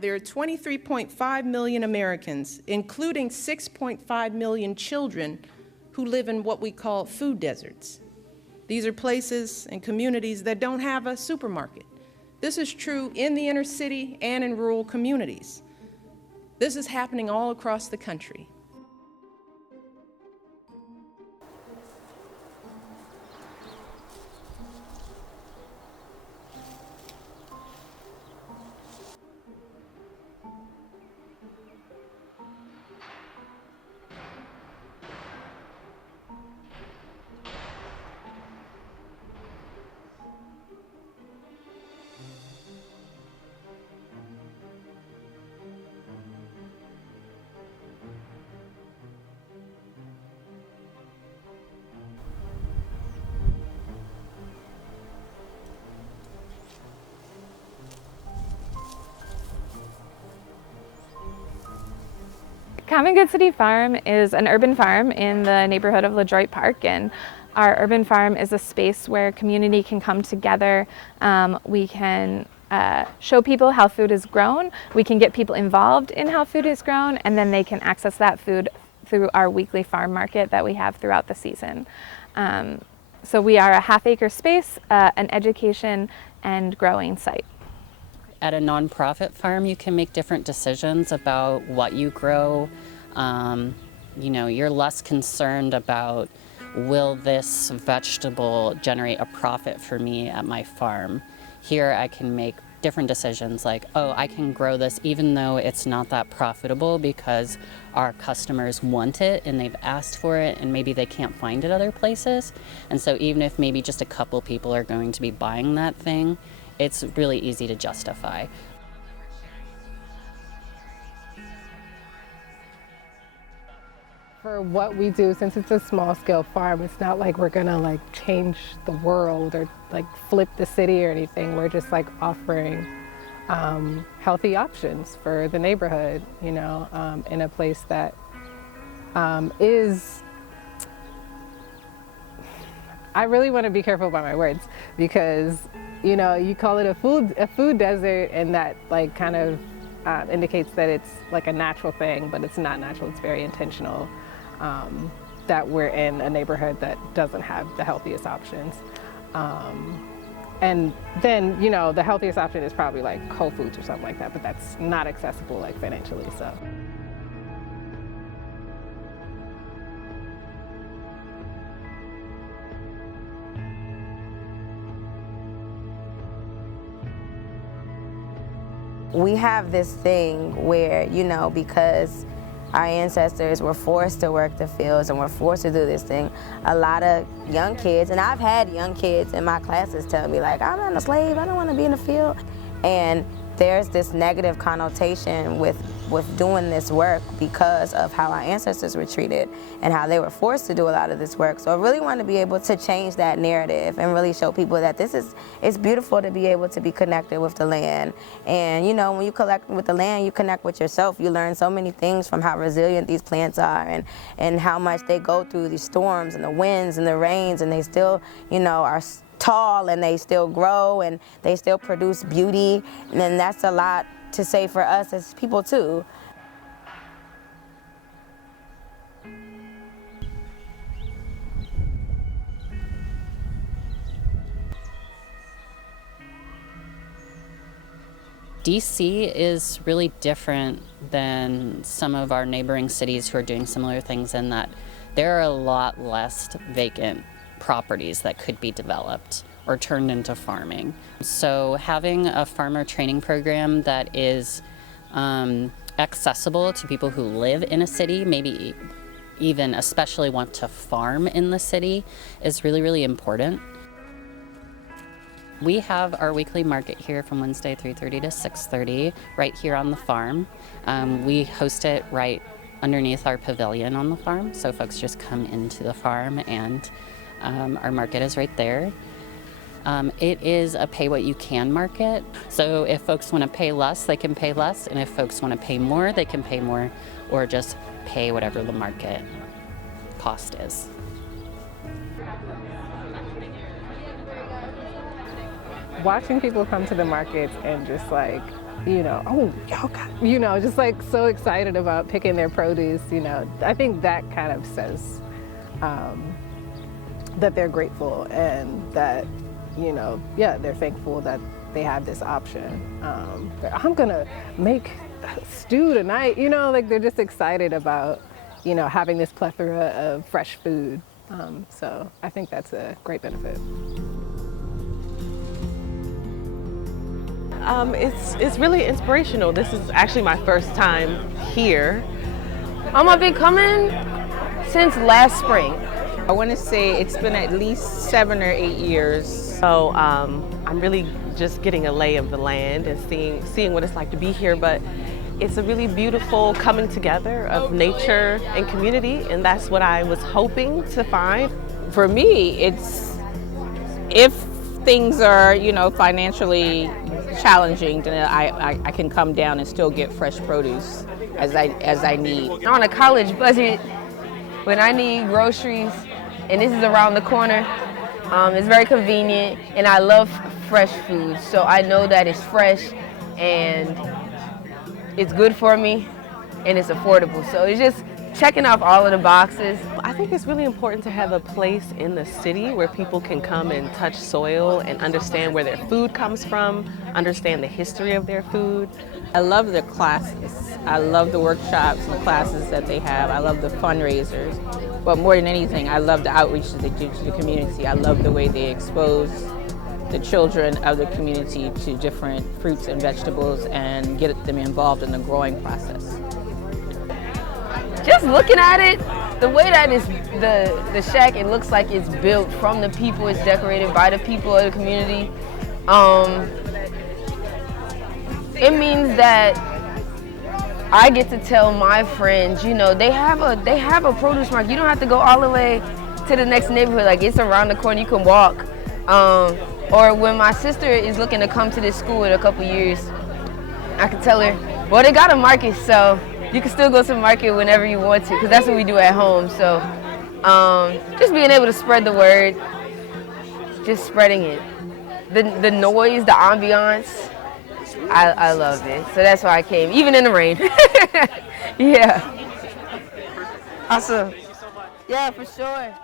There are 23.5 million Americans, including 6.5 million children, who live in what we call food deserts. These are places and communities that don't have a supermarket. This is true in the inner city and in rural communities. This is happening all across the country. Common Good City Farm is an urban farm in the neighborhood of LaDroit Park, and our urban farm is a space where community can come together. We can show people how food is grown, we can get people involved in how food is grown, and then they can access that food through our weekly farm market that we have throughout the season. So we are a half-acre space, an education and growing site. At a nonprofit farm, you can make different decisions about what you grow. You know, you're less concerned about, will this vegetable generate a profit for me at my farm? Here I can make different decisions like, oh, I can grow this even though it's not that profitable because our customers want it and they've asked for it and maybe they can't find it other places. And so even if maybe just a couple people are going to be buying that thing, it's really easy to justify. For what we do, since it's a small scale farm, it's not like we're gonna change the world or flip the city or anything. We're just offering healthy options for the neighborhood, you know, in a place that is, I really want to be careful about my words because, you know, you call it a food desert, and that kind of indicates that it's a natural thing, but it's not natural. It's very intentional that we're in a neighborhood that doesn't have the healthiest options. And then, you know, the healthiest option is probably Whole Foods or something like that, but that's not accessible financially. So. We have this thing where, you know, because our ancestors were forced to work the fields and were forced to do this thing, a lot of young kids, and I've had young kids in my classes tell me I'm not a slave, I don't want to be in the field. And there's this negative connotation with doing this work because of how our ancestors were treated and how they were forced to do a lot of this work. So I really want to be able to change that narrative and really show people that it's beautiful to be able to be connected with the land. And you know, when you connect with the land, you connect with yourself. You learn so many things from how resilient these plants are and how much they go through these storms and the winds and the rains, and they still, you know, are tall and they still grow and they still produce beauty. And that's a lot to say for us as people too. DC is really different than some of our neighboring cities who are doing similar things in that there are a lot less vacant properties that could be developed or turned into farming. So having a farmer training program that is accessible to people who live in a city, maybe even especially want to farm in the city, is really, really important. We have our weekly market here from Wednesday 3:30 to 6:30 right here on the farm. We host it right underneath our pavilion on the farm, so folks just come into the farm and our market is right there. It is a pay what you can market, so if folks want to pay less, they can pay less, and if folks want to pay more, they can pay more, or just pay whatever the market cost is. Watching people come to the markets and just oh, y'all got, just like so excited about picking their produce, I think that kind of says that they're grateful and that, they're thankful that they have this option. I'm gonna make stew tonight, like they're just excited about, having this plethora of fresh food. So I think that's a great benefit. It's really inspirational. This is actually my first time here. I've been coming since last spring. I want to say it's been at least 7 or 8 years. So I'm really just getting a lay of the land and seeing what it's like to be here. But it's a really beautiful coming together of nature and community, and that's what I was hoping to find. For me, it's if things are, financially challenging, then I can come down and still get fresh produce as I need. I'm on a college budget when I need groceries, and this is around the corner. It's very convenient, and I love fresh food, so I know that it's fresh and it's good for me and it's affordable. So it's just checking off all of the boxes. I think it's really important to have a place in the city where people can come and touch soil and understand where their food comes from, understand the history of their food. I love the classes. I love the workshops and the classes that they have. I love the fundraisers. But more than anything, I love the outreach that they do to the community. I love the way they expose the children of the community to different fruits and vegetables and get them involved in the growing process. Just looking at it, the way that is the shack, it looks like it's built from the people, it's decorated by the people of the community. It means that I get to tell my friends, they have a produce market. You don't have to go all the way to the next neighborhood. Like, it's around the corner, you can walk. Or when my sister is looking to come to this school in a couple years, I can tell her, well, they got a market, so you can still go to the market whenever you want to, because that's what we do at home. So just being able to spread the word, just spreading it. The noise, the ambiance, I love it. So that's why I came, even in the rain. Yeah. Awesome. Yeah, for sure.